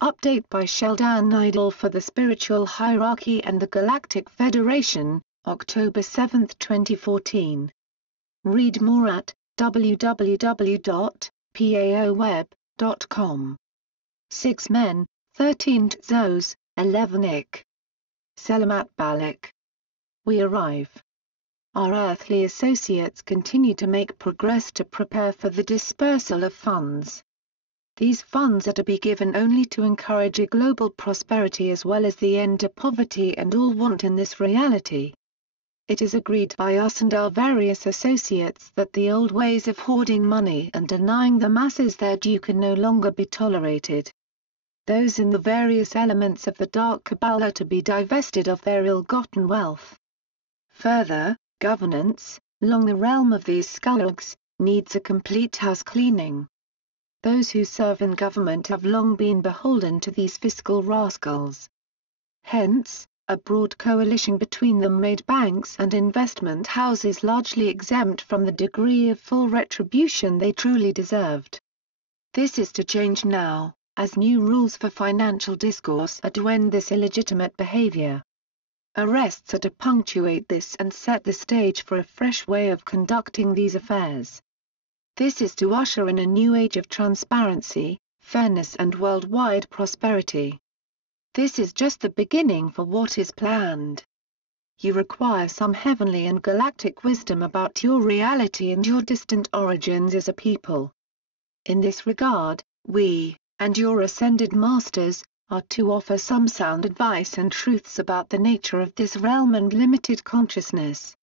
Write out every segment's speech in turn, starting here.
Update by Sheldan Nidle for the Spiritual Hierarchy and the Galactic Federation, October 7, 2014. Read more at www.paoweb.com. 6 men, 13 Tzotz, 11 ik. Selamat Balik. We arrive. Our earthly associates continue to make progress to prepare for the dispersal of funds. These funds are to be given only to encourage a global prosperity as well as the end to poverty and all want in this reality. It is agreed by us and our various associates that the old ways of hoarding money and denying the masses their due can no longer be tolerated. Those in the various elements of the dark cabal are to be divested of their ill-gotten wealth. Further, governance, along the realm of these skulks, needs a complete house cleaning. Those who serve in government have long been beholden to these fiscal rascals. Hence, a broad coalition between them made banks and investment houses largely exempt from the degree of full retribution they truly deserved. This is to change now, as new rules for financial discourse are to end this illegitimate behavior. Arrests are to punctuate this and set the stage for a fresh way of conducting these affairs. This is to usher in a new age of transparency, fairness and worldwide prosperity. This is just the beginning for what is planned. You require some heavenly and galactic wisdom about your reality and your distant origins as a people. In this regard, we, and your ascended masters, are to offer some sound advice and truths about the nature of this realm and limited consciousness.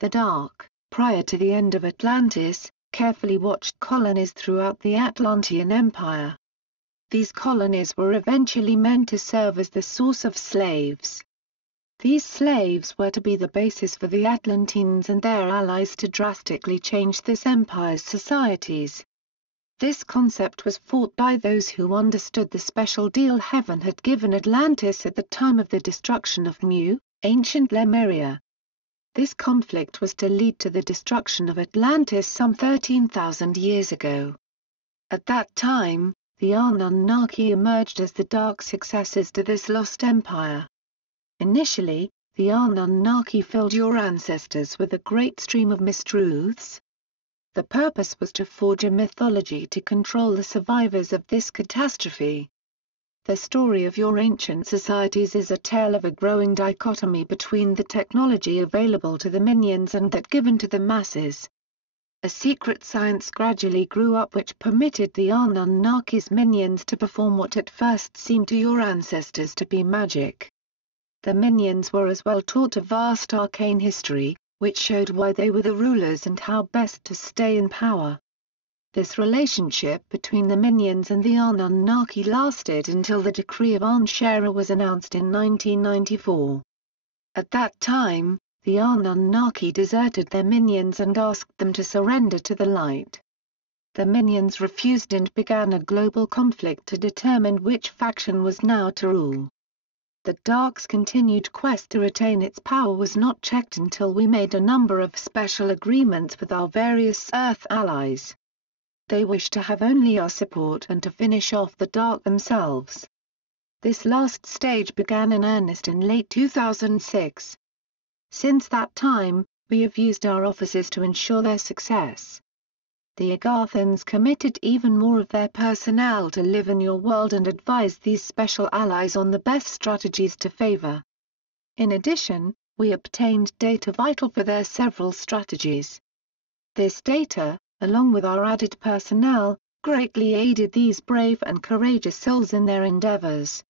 The Dark, prior to the end of Atlantis, carefully watched colonies throughout the Atlantean Empire. These colonies were eventually meant to serve as the source of slaves. These slaves were to be the basis for the Atlanteans and their allies to drastically change this empire's societies. This concept was fought by those who understood the special deal heaven had given Atlantis at the time of the destruction of Mu, ancient Lemuria. This conflict was to lead to the destruction of Atlantis some 13,000 years ago. At that time, the Anunnaki emerged as the dark successors to this lost empire. Initially, the Anunnaki filled your ancestors with a great stream of mistruths. The purpose was to forge a mythology to control the survivors of this catastrophe. The story of your ancient societies is a tale of a growing dichotomy between the technology available to the minions and that given to the masses. A secret science gradually grew up which permitted the Anunnaki's minions to perform what at first seemed to your ancestors to be magic. The minions were as well taught a vast arcane history, which showed why they were the rulers and how best to stay in power. This relationship between the minions and the Anunnaki lasted until the decree of Anshara was announced in 1994. At that time, the Anunnaki deserted their minions and asked them to surrender to the light. The minions refused and began a global conflict to determine which faction was now to rule. The Dark's continued quest to retain its power was not checked until we made a number of special agreements with our various Earth allies. They wished to have only our support and to finish off the Dark themselves. This last stage began in earnest in late 2006. Since that time, we have used our offices to ensure their success. The Agathans committed even more of their personnel to live in your world and advise these special allies on the best strategies to favor. In addition, we obtained data vital for their several strategies. This data, along with our added personnel, greatly aided these brave and courageous souls in their endeavors.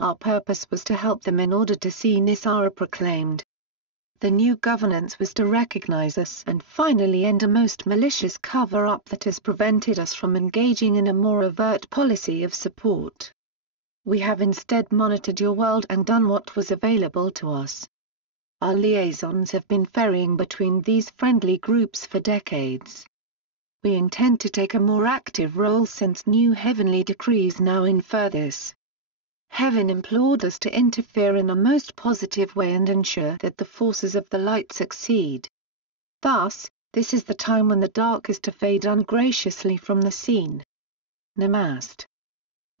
Our purpose was to help them in order to see Nisara proclaimed. The new governance was to recognize us and finally end a most malicious cover-up that has prevented us from engaging in a more overt policy of support. We have instead monitored your world and done what was available to us. Our liaisons have been ferrying between these friendly groups for decades. We intend to take a more active role since new heavenly decrees now infer this. Heaven implored us to interfere in a most positive way and ensure that the forces of the light succeed. Thus, this is the time when the Dark is to fade ungraciously from the scene. Namaste.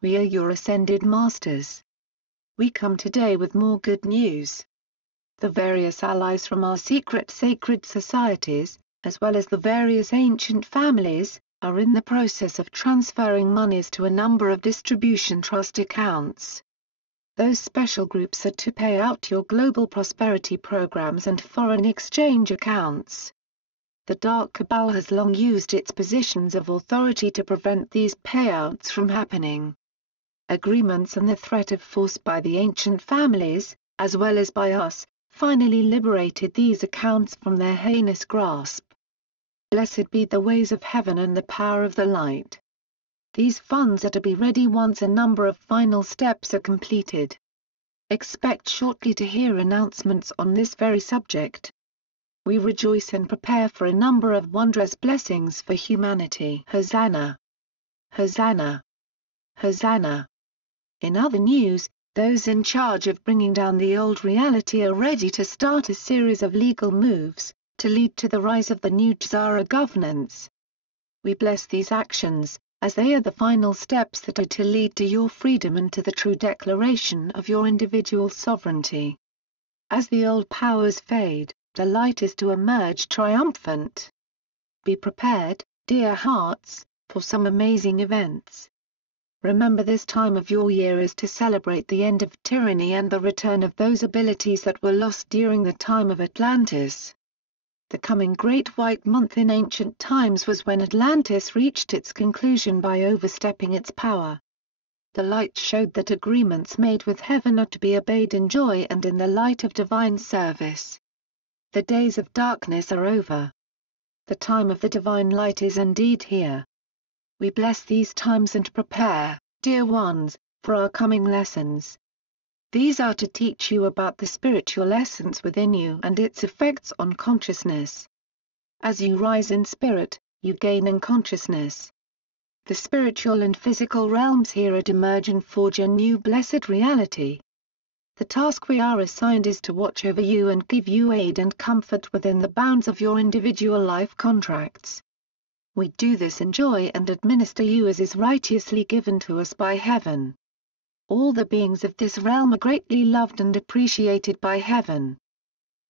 We are your ascended masters. We come today with more good news. The various allies from our secret sacred societies, as well as the various ancient families, are in the process of transferring monies to a number of distribution trust accounts. Those special groups are to pay out your global prosperity programs and foreign exchange accounts. The Dark Cabal has long used its positions of authority to prevent these payouts from happening. Agreements and the threat of force by the ancient families, as well as by us, finally liberated these accounts from their heinous grasp. Blessed be the ways of heaven and the power of the light. These funds are to be ready once a number of final steps are completed. Expect shortly to hear announcements on this very subject. We rejoice and prepare for a number of wondrous blessings for humanity. Hosanna! Hosanna! Hosanna! In other news, those in charge of bringing down the old reality are ready to start a series of legal moves, to lead to the rise of the new Tzara governance. We bless these actions, as they are the final steps that are to lead to your freedom and to the true declaration of your individual sovereignty. As the old powers fade, the light is to emerge triumphant. Be prepared, dear hearts, for some amazing events. Remember, this time of your year is to celebrate the end of tyranny and the return of those abilities that were lost during the time of Atlantis. The coming Great White Month in ancient times was when Atlantis reached its conclusion by overstepping its power. The light showed that agreements made with heaven are to be obeyed in joy and in the light of divine service. The days of darkness are over. The time of the divine light is indeed here. We bless these times and prepare, dear ones, for our coming lessons. These are to teach you about the spiritual essence within you and its effects on consciousness. As you rise in spirit, you gain in consciousness. The spiritual and physical realms here are to merge and forge a new blessed reality. The task we are assigned is to watch over you and give you aid and comfort within the bounds of your individual life contracts. We do this in joy and administer you as is righteously given to us by heaven. All the beings of this realm are greatly loved and appreciated by heaven.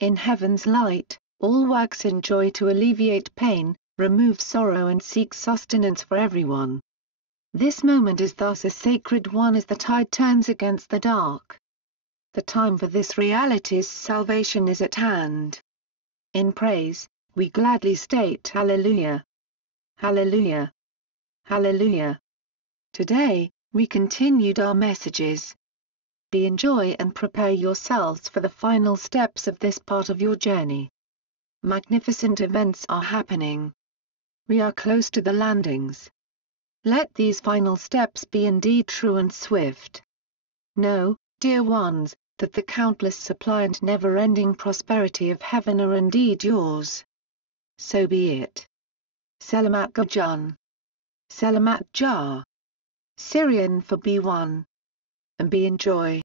In heaven's light, all works in joy to alleviate pain, remove sorrow and seek sustenance for everyone. This moment is thus a sacred one as the tide turns against the dark. The time for this reality's salvation is at hand. In praise, we gladly state Hallelujah! Hallelujah! Hallelujah! Today, we continued our messages. Be in joy and prepare yourselves for the final steps of this part of your journey. Magnificent events are happening. We are close to the landings. Let these final steps be indeed true and swift. Know, dear ones, that the countless supply and never-ending prosperity of heaven are indeed yours. So be it. Selamat Gajan. Selamat Jar. Syrian for B1. And be in joy.